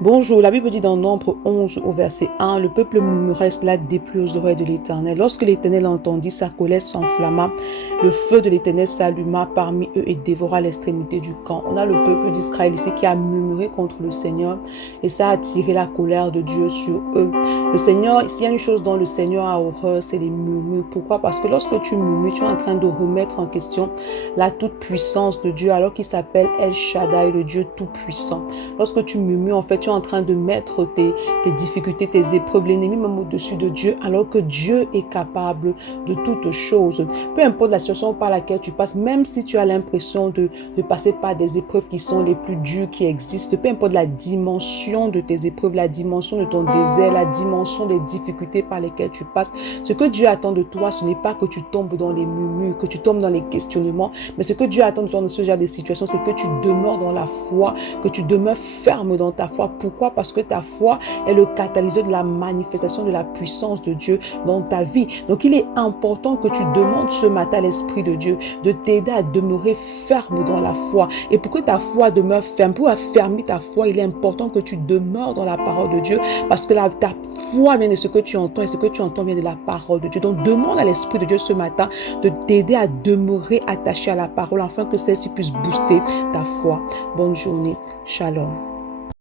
Bonjour, la Bible dit dans Nombre 11 au verset 1, le peuple murmurait, cela déplut aux oreilles de l'Éternel. Lorsque l'Éternel entendit, sa colère s'enflamma, le feu de l'Éternel s'alluma parmi eux et dévora l'extrémité du camp. On a le peuple d'Israël ici qui a murmuré contre le Seigneur et ça a attiré la colère de Dieu sur eux. Le Seigneur, s'il y a une chose dont le Seigneur a horreur, c'est les murmures. Pourquoi? Parce que lorsque tu murmures, tu es en train de remettre en question la toute-puissance de Dieu alors qu'il s'appelle El Shaddai, le Dieu tout-puissant. Lorsque tu murmures, en fait, tu es en train de mettre tes difficultés, tes épreuves, l'ennemi même au-dessus de Dieu, alors que Dieu est capable de toutes choses. Peu importe la situation par laquelle tu passes, même si tu as l'impression de passer par des épreuves qui sont les plus dures qui existent, peu importe la dimension de tes épreuves, la dimension de ton désert, la dimension des difficultés par lesquelles tu passes, ce que Dieu attend de toi, ce n'est pas que tu tombes dans les murmures, que tu tombes dans les questionnements, mais ce que Dieu attend de toi dans ce genre de situation, c'est que tu demeures dans la foi, que tu demeures ferme dans ta foi. Pourquoi? Parce que ta foi est le catalyseur de la manifestation de la puissance de Dieu dans ta vie. Donc il est important que tu demandes ce matin à l'Esprit de Dieu de t'aider à demeurer ferme dans la foi. Et pour que ta foi demeure ferme, pour affermir ta foi, il est important que tu demeures dans la parole de Dieu, parce que ta foi vient de ce que tu entends et ce que tu entends vient de la parole de Dieu. Donc demande à l'Esprit de Dieu ce matin de t'aider à demeurer attaché à la parole afin que celle-ci puisse booster ta foi. Bonne journée. Shalom.